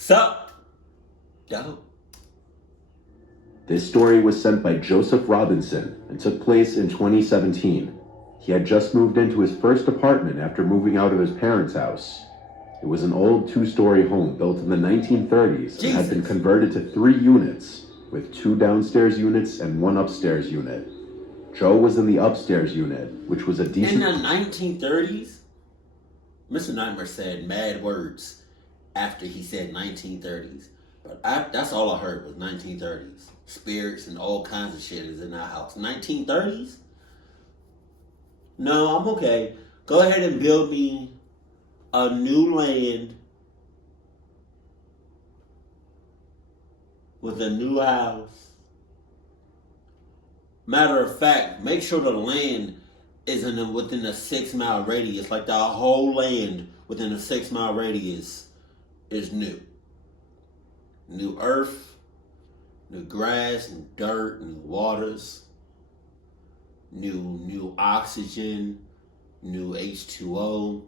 Sup? Gattor. This story was sent by Joseph Robinson and took place in 2017. He had just moved into his first apartment after moving out of his parents' house. It was an old two-story home built in the 1930s and had been converted to 3 units, with 2 downstairs units and 1 upstairs unit. Joe was in the upstairs unit, which was a decent... In the 1930s? Mr. Nightmare said mad words after he said 1930s. But that's all I heard was 1930s. Spirits and all kinds of shit is in our house. 1930s? No, I'm okay. Go ahead and build me a new land with a new house. Matter of fact, make sure the land is within a 6-mile radius. Like the whole land within a 6-mile radius is new. New earth, new grass, new dirt, new waters, new oxygen, new H2O,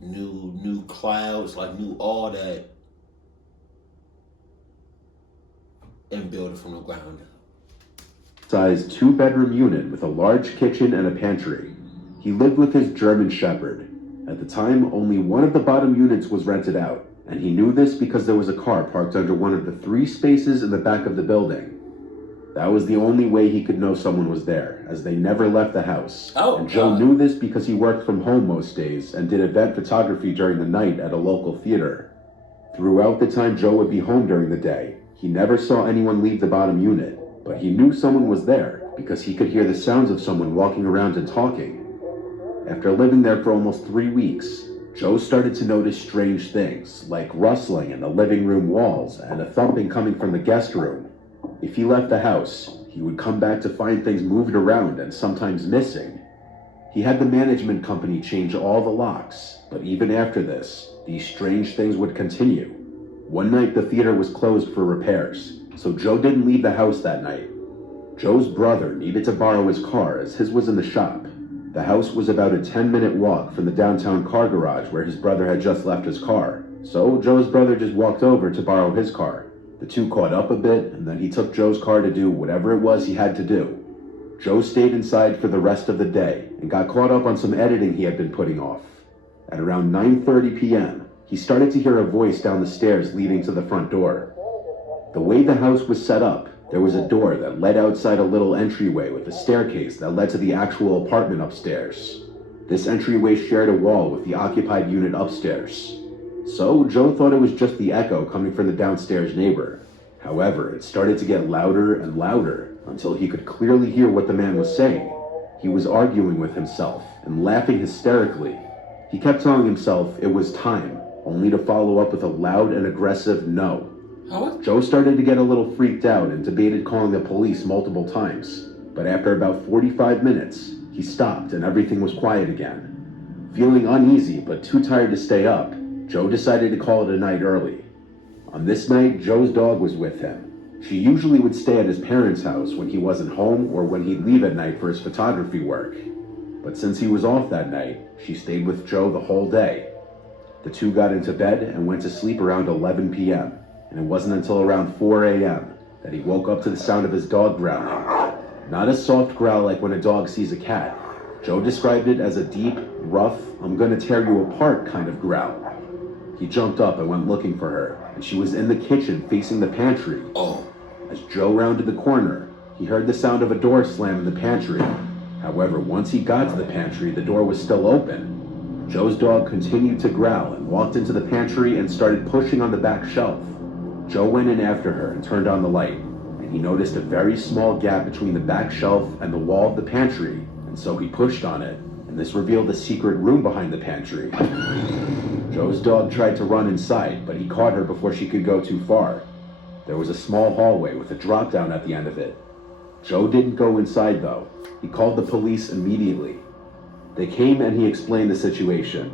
new clouds, like new all that, and build it from the ground up. Size 2-bedroom unit with a large kitchen and a pantry. He lived with his German Shepherd. At the time, only one of the bottom units was rented out, and he knew this because there was a car parked under one of the 3 spaces in the back of the building. That was the only way he could know someone was there, as they never left the house. And Joe knew this because he worked from home most days and did event photography during the night at a local theater. Throughout the time Joe would be home during the day, he never saw anyone leave the bottom unit, but he knew someone was there because he could hear the sounds of someone walking around and talking. After living there for almost 3 weeks, Joe started to notice strange things, like rustling in the living room walls and a thumping coming from the guest room. If he left the house, he would come back to find things moved around and sometimes missing. He had the management company change all the locks, but even after this, these strange things would continue. One night the theater was closed for repairs, so Joe didn't leave the house that night. Joe's brother needed to borrow his car as his was in the shop. The house was about a 10-minute walk from the downtown car garage where his brother had just left his car, so Joe's brother just walked over to borrow his car. The two caught up a bit, and then he took Joe's car to do whatever it was he had to do. Joe stayed inside for the rest of the day and got caught up on some editing he had been putting off. At around 9:30 p.m., he started to hear a voice down the stairs leading to the front door. The way the house was set up, there was a door that led outside a little entryway with a staircase that led to the actual apartment upstairs. This entryway shared a wall with the occupied unit upstairs. So Joe thought it was just the echo coming from the downstairs neighbor. However, it started to get louder and louder until he could clearly hear what the man was saying. He was arguing with himself and laughing hysterically. He kept telling himself it was time, only to follow up with a loud and aggressive no. Joe started to get a little freaked out and debated calling the police multiple times, but after about 45 minutes, he stopped and everything was quiet again. Feeling uneasy but too tired to stay up, Joe decided to call it a night early. On this night, Joe's dog was with him. She usually would stay at his parents' house when he wasn't home or when he'd leave at night for his photography work. But since he was off that night, she stayed with Joe the whole day. The two got into bed and went to sleep around 11 p.m., and it wasn't until around 4 a.m. that he woke up to the sound of his dog growling. Not a soft growl like when a dog sees a cat. Joe described it as a deep, rough, I'm gonna tear you apart kind of growl. He jumped up and went looking for her, and she was in the kitchen facing the pantry. As Joe rounded the corner, he heard the sound of a door slam in the pantry. However, once he got to the pantry, the door was still open. Joe's dog continued to growl and walked into the pantry and started pushing on the back shelf. Joe went in after her and turned on the light, and he noticed a very small gap between the back shelf and the wall of the pantry, and so he pushed on it, and this revealed a secret room behind the pantry. Joe's dog tried to run inside, but he caught her before she could go too far. There was a small hallway with a drop down at the end of it. Joe didn't go inside though. He called the police immediately. They came and he explained the situation.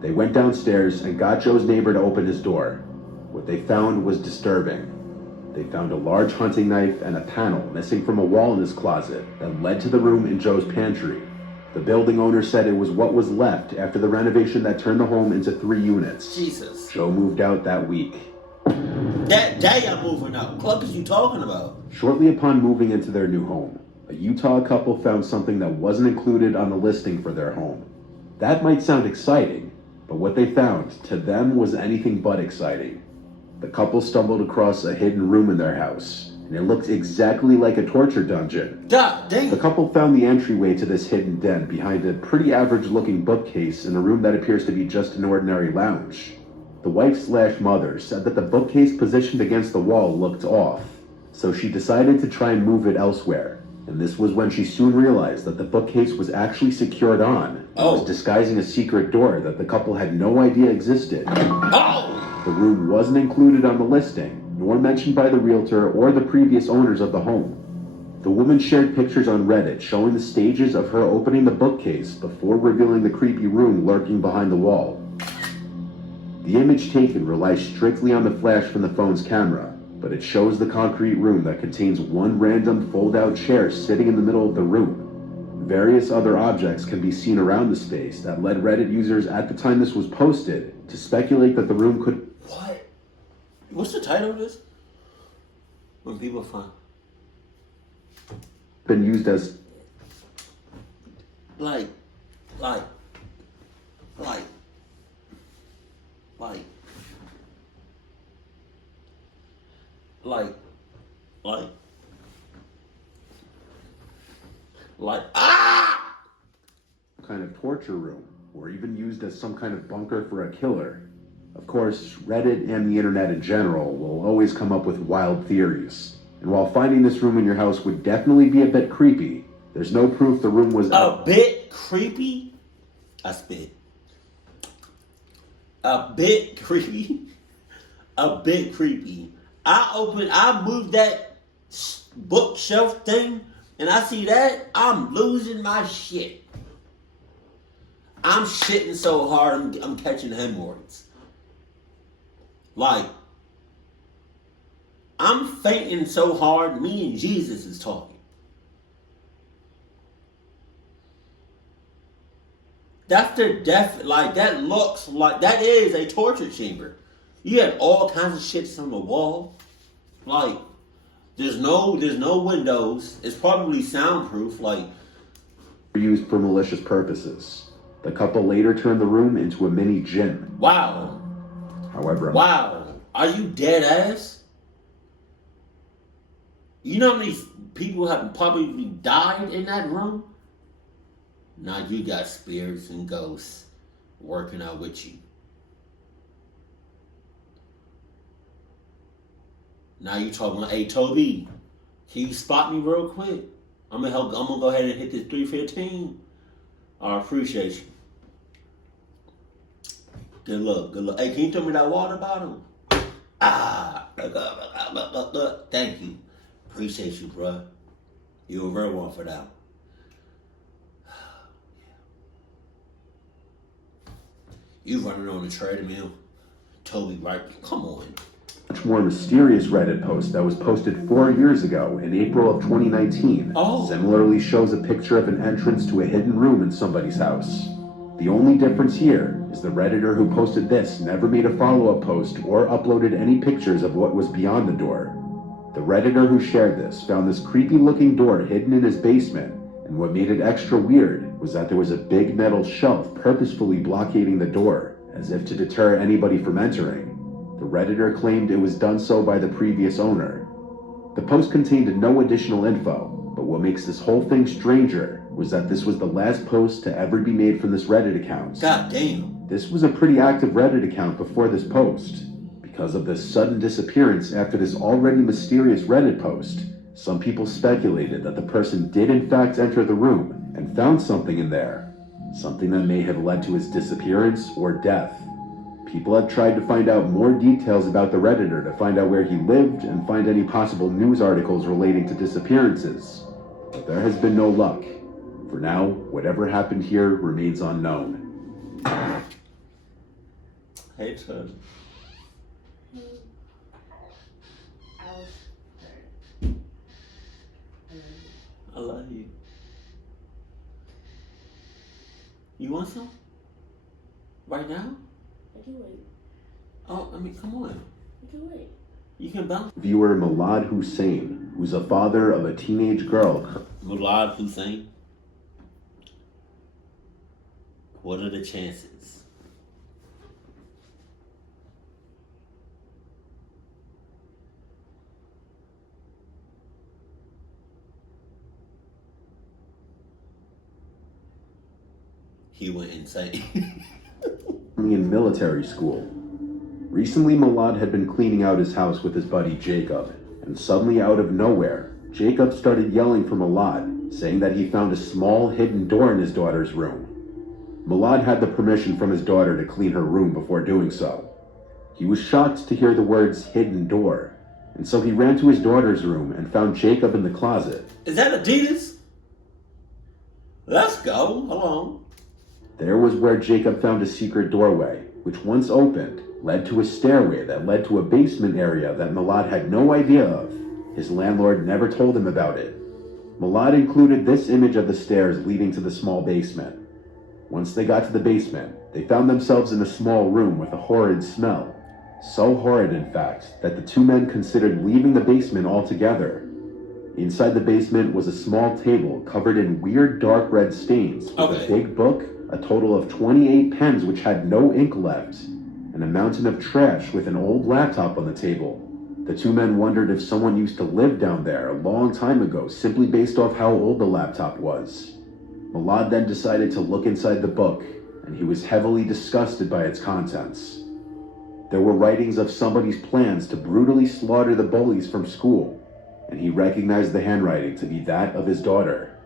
They went downstairs and got Joe's neighbor to open his door. What they found was disturbing. They found a large hunting knife and a panel missing from a wall in his closet that led to the room in Joe's pantry. The building owner said it was what was left after the renovation that turned the home into 3 units. Jesus. Joe moved out that week. That day I'm moving out. What is you talking about? Shortly upon moving into their new home, a Utah couple found something that wasn't included on the listing for their home. That might sound exciting, but what they found, to them, was anything but exciting. The couple stumbled across a hidden room in their house, and it looked exactly like a torture dungeon. God dang. The couple found the entryway to this hidden den behind a pretty average-looking bookcase in a room that appears to be just an ordinary lounge. The wife/mother said that the bookcase positioned against the wall looked off, so she decided to try and move it elsewhere. And this was when she soon realized that the bookcase was actually secured on and was disguising a secret door that the couple had no idea existed. The room wasn't included on the listing, nor mentioned by the realtor or the previous owners of the home. The woman shared pictures on Reddit showing the stages of her opening the bookcase before revealing the creepy room lurking behind the wall. The image taken relies strictly on the flash from the phone's camera, but it shows the concrete room that contains one random fold-out chair sitting in the middle of the room. Various other objects can be seen around the space that led Reddit users at the time this was posted to speculate that the room could... What? What's the title of this? When people find... been used as... Like... kind of torture room, or even used as some kind of bunker for a killer. Of course, Reddit and the internet in general will always come up with wild theories. And while finding this room in your house would definitely be a bit creepy, there's no proof the room was... A bit creepy? I spit. A bit creepy? A bit creepy. I moved that bookshelf thing, and I see that, I'm losing my shit. I'm shitting so hard, I'm catching hemorrhoids. Like, I'm fainting so hard, me and Jesus is talking. That's the death, like, that looks like, that is a torture chamber. You have all kinds of shit on the wall. Like, there's no windows. It's probably soundproof, like. Used for malicious purposes. The couple later turned the room into a mini gym. Wow. However... Wow. Are you dead ass? You know how many people have probably died in that room? Now you got spirits and ghosts working out with you. Now you talking, hey Toby, can you spot me real quick? I'm gonna go ahead and hit this 315. I appreciate you. Good luck. Hey, can you tell me that water bottle? Thank you. Appreciate you, bro. You a real one for that. You running on the treadmill. Toby, right? Come on. Much more mysterious Reddit post that was posted 4 years ago in April of 2019 similarly shows a picture of an entrance to a hidden room in somebody's house. The only difference here is the Redditor who posted this never made a follow-up post or uploaded any pictures of what was beyond the door. The Redditor who shared this found this creepy-looking door hidden in his basement, and what made it extra weird was that there was a big metal shelf purposefully blockading the door, as if to deter anybody from entering. The Redditor claimed it was done so by the previous owner. The post contained no additional info, but what makes this whole thing stranger was that this was the last post to ever be made from this Reddit account. God damn. This was a pretty active Reddit account before this post. Because of this sudden disappearance after this already mysterious Reddit post, some people speculated that the person did in fact enter the room and found something in there. Something that may have led to his disappearance or death. People have tried to find out more details about the Redditor to find out where he lived and find any possible news articles relating to disappearances. But there has been no luck. For now, whatever happened here remains unknown. Hey, Ted. I love you. You want some? Right now? I can wait. Oh, I mean, come on. You can bounce. Viewer Milad Hussein, who's a father of a teenage girl. Milad Hussein. What are the chances? He went insane. In military school. Recently, Milad had been cleaning out his house with his buddy Jacob, and suddenly out of nowhere, Jacob started yelling for Milad, saying that he found a small hidden door in his daughter's room. Milad had the permission from his daughter to clean her room before doing so. He was shocked to hear the words hidden door, and so he ran to his daughter's room and found Jacob in the closet. Is that Adidas? Let's go. Hold on. There was where Jacob found a secret doorway, which once opened, led to a stairway that led to a basement area that Milad had no idea of. His landlord never told him about it. Milad included this image of the stairs leading to the small basement. Once they got to the basement, they found themselves in a small room with a horrid smell. So horrid, in fact, that the two men considered leaving the basement altogether. Inside the basement was a small table covered in weird dark red stains, with a big book, a total of 28 pens which had no ink left, and a mountain of trash with an old laptop on the table. The two men wondered if someone used to live down there a long time ago simply based off how old the laptop was. Milad then decided to look inside the book, and he was heavily disgusted by its contents. There were writings of somebody's plans to brutally slaughter the bullies from school, and he recognized the handwriting to be that of his daughter.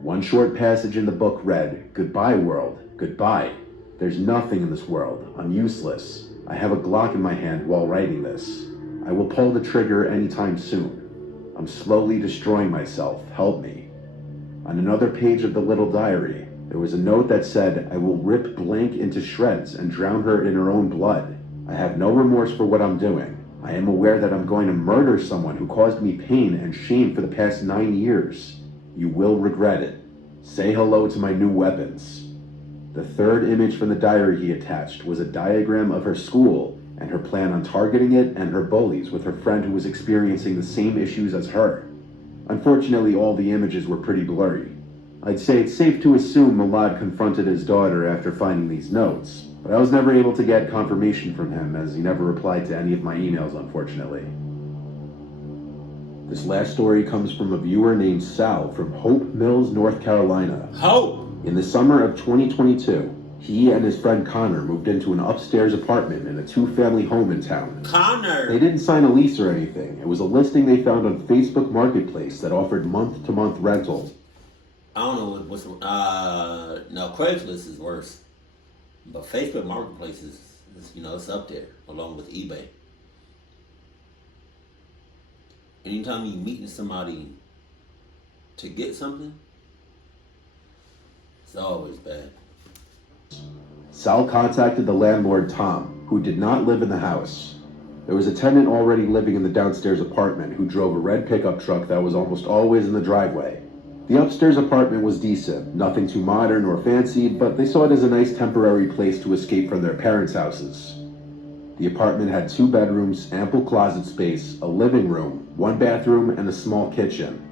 One short passage in the book read, "Goodbye, world, goodbye. There's nothing in this world. I'm useless. I have a Glock in my hand while writing this. I will pull the trigger anytime soon. I'm slowly destroying myself. Help me." On another page of the little diary, there was a note that said, "I will rip Blank into shreds and drown her in her own blood. I have no remorse for what I'm doing. I am aware that I'm going to murder someone who caused me pain and shame for the past 9 years. You will regret it. Say hello to my new weapons." The third image from the diary he attached was a diagram of her school and her plan on targeting it and her bullies with her friend who was experiencing the same issues as her. Unfortunately, all the images were pretty blurry. I'd say it's safe to assume Milad confronted his daughter after finding these notes, but I was never able to get confirmation from him as he never replied to any of my emails, unfortunately. This last story comes from a viewer named Sal from Hope Mills, North Carolina. Hope! In the summer of 2022, he and his friend Connor moved into an upstairs apartment in a two-family home in town. Connor! They didn't sign a lease or anything. It was a listing they found on Facebook Marketplace that offered month-to-month rental. I don't know what's no, Craigslist is worse. But Facebook Marketplace is it's up there along with eBay. Anytime you meeting somebody to get something, it's always bad. Sal contacted the landlord Tom, who did not live in the house. There was a tenant already living in the downstairs apartment who drove a red pickup truck that was almost always in the driveway. The upstairs apartment was decent, nothing too modern or fancy, but they saw it as a nice temporary place to escape from their parents' houses. The apartment had 2 bedrooms, ample closet space, a living room, 1 bathroom, and a small kitchen.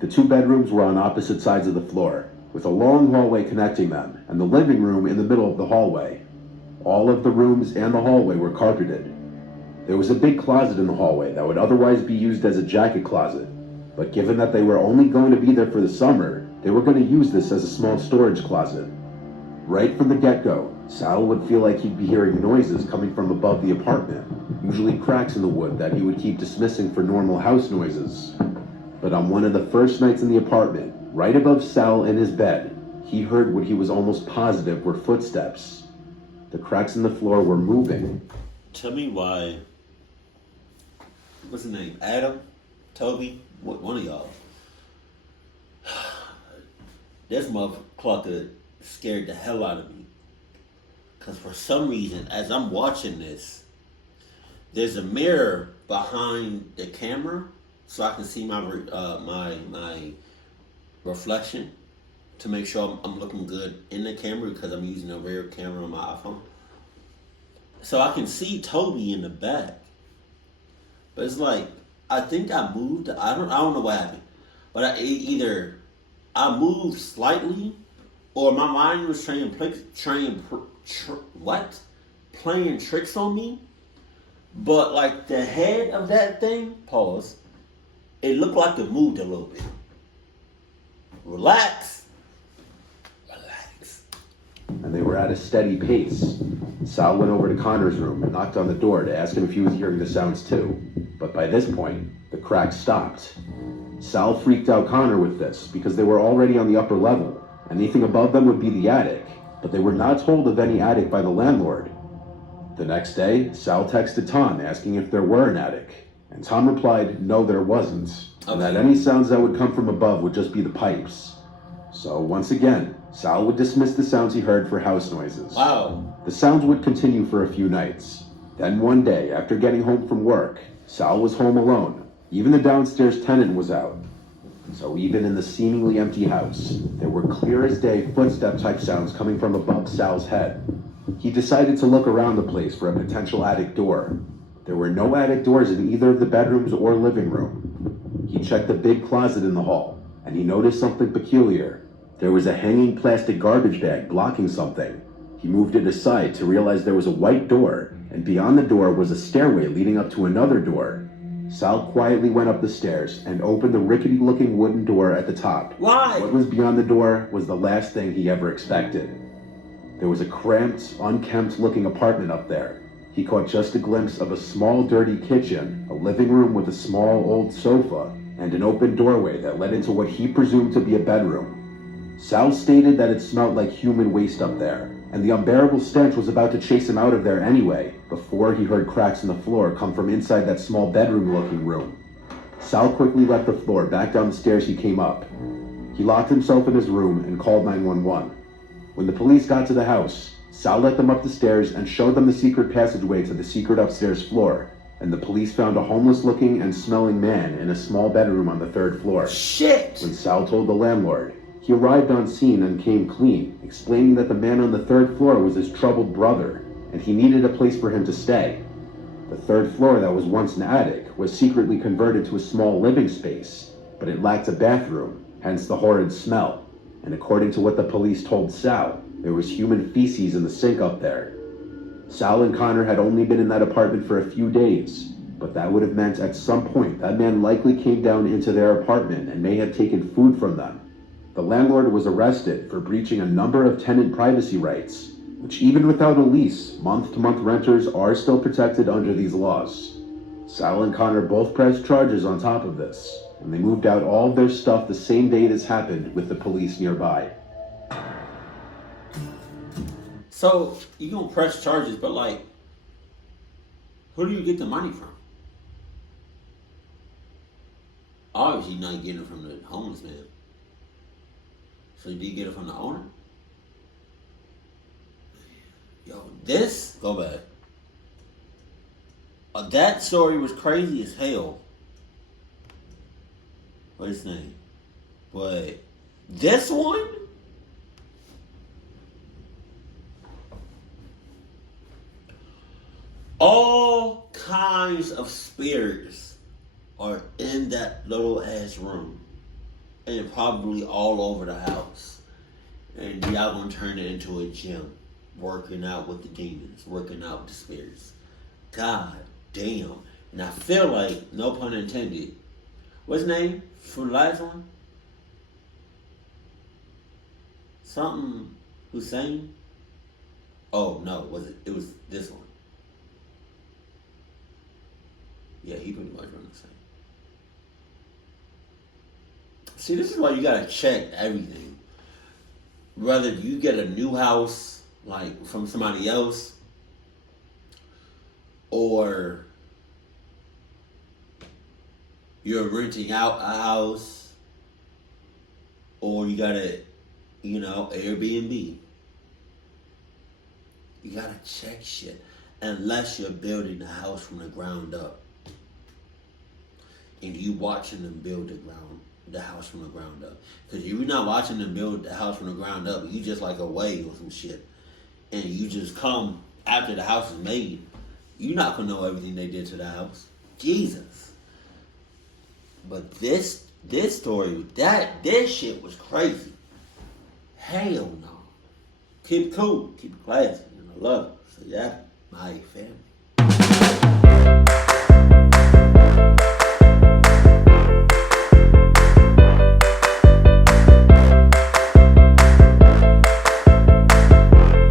The 2 bedrooms were on opposite sides of the floor, with a long hallway connecting them, and the living room in the middle of the hallway. All of the rooms and the hallway were carpeted. There was a big closet in the hallway that would otherwise be used as a jacket closet, but given that they were only going to be there for the summer, they were going to use this as a small storage closet. Right from the get-go, Sal would feel like he'd be hearing noises coming from above the apartment, usually cracks in the wood that he would keep dismissing for normal house noises. But on one of the first nights in the apartment, right above Sal in his bed, he heard what he was almost positive were footsteps. The cracks in the floor were moving. Tell me why. What's his name? Adam? Toby? One of y'all. This motherfucker scared the hell out of me. Because for some reason, as I'm watching this, there's a mirror behind the camera so I can see my reflection to make sure I'm looking good in the camera because I'm using a rear camera on my iPhone. So I can see Toby in the back. But it's like I think I moved. I don't know what happened, but either I moved slightly, or my mind was playing tricks on me. But like the head of that thing, pause. It looked like it moved a little bit. Relax. Relax. And they were at a steady pace. Sal went over to Connor's room and knocked on the door to ask him if he was hearing the sounds too. But by this point, the cracks stopped. Sal freaked out Connor with this because they were already on the upper level. Anything above them would be the attic, but they were not told of any attic by the landlord. The next day, Sal texted Tom asking if there were an attic, and Tom replied no there wasn't, and that any sounds that would come from above would just be the pipes. So once again, Sal would dismiss the sounds he heard for house noises. Wow. The sounds would continue for a few nights. Then one day, after getting home from work, Sal was home alone. Even the downstairs tenant was out. So even in the seemingly empty house, there were clear as day footstep type sounds coming from above Sal's head. He decided to look around the place for a potential attic door. There were no attic doors in either of the bedrooms or living room. He checked the big closet in the hall, and he noticed something peculiar. There was a hanging plastic garbage bag blocking something. He moved it aside to realize there was a white door, and beyond the door was a stairway leading up to another door. Sal quietly went up the stairs and opened the rickety-looking wooden door at the top. Why? What was beyond the door was the last thing he ever expected. There was a cramped, unkempt-looking apartment up there. He caught just a glimpse of a small, dirty kitchen, a living room with a small, old sofa, and an open doorway that led into what he presumed to be a bedroom. Sal stated that it smelled like human waste up there, and the unbearable stench was about to chase him out of there anyway, before he heard cracks in the floor come from inside that small bedroom-looking room. Sal quickly left the floor back down the stairs he came up. He locked himself in his room and called 911. When the police got to the house, Sal led them up the stairs and showed them the secret passageway to the secret upstairs floor, and the police found a homeless-looking and smelling man in a small bedroom on the third floor. Shit! When Sal told the landlord, he arrived on scene and came clean, explaining that the man on the third floor was his troubled brother, and he needed a place for him to stay. The third floor that was once an attic was secretly converted to a small living space, but it lacked a bathroom, hence the horrid smell. And according to what the police told Sal, there was human feces in the sink up there. Sal and Connor had only been in that apartment for a few days, but that would have meant at some point that man likely came down into their apartment and may have taken food from them. The landlord was arrested for breaching a number of tenant privacy rights, which even without a lease, month-to-month renters are still protected under these laws. Sal and Connor both pressed charges on top of this, and they moved out all of their stuff the same day this happened with the police nearby. So you gonna press charges, but like, who do you get the money from? Obviously, you're not getting it from the homeless man. So do you get it from the owner? Yo, go back. That story was crazy as hell. What's his name? But this one? All kinds of spirits are in that little ass room. And probably all over the house. And y'all gonna turn it into a gym. Working out with the demons. Working out with the spirits. God damn. And I feel like, no pun intended, what's his name for the last one? Something Hussein? Oh no, was it? It was this one. Yeah, he pretty much run the same. See, this is why you gotta check everything. Whether you get a new house, like from somebody else, or you're renting out a house, or you got a, Airbnb. You gotta check shit. Unless you're building the house from the ground up. And you watching them build the house from the ground up. Because if you're not watching them build the house from the ground up, you just like away or some shit. And you just come after the house is made. You're not gonna know everything they did to the house. Jesus. But this story, this shit was crazy. Hell no. Keep it cool. Keep it classy. And I love it. So yeah, my family.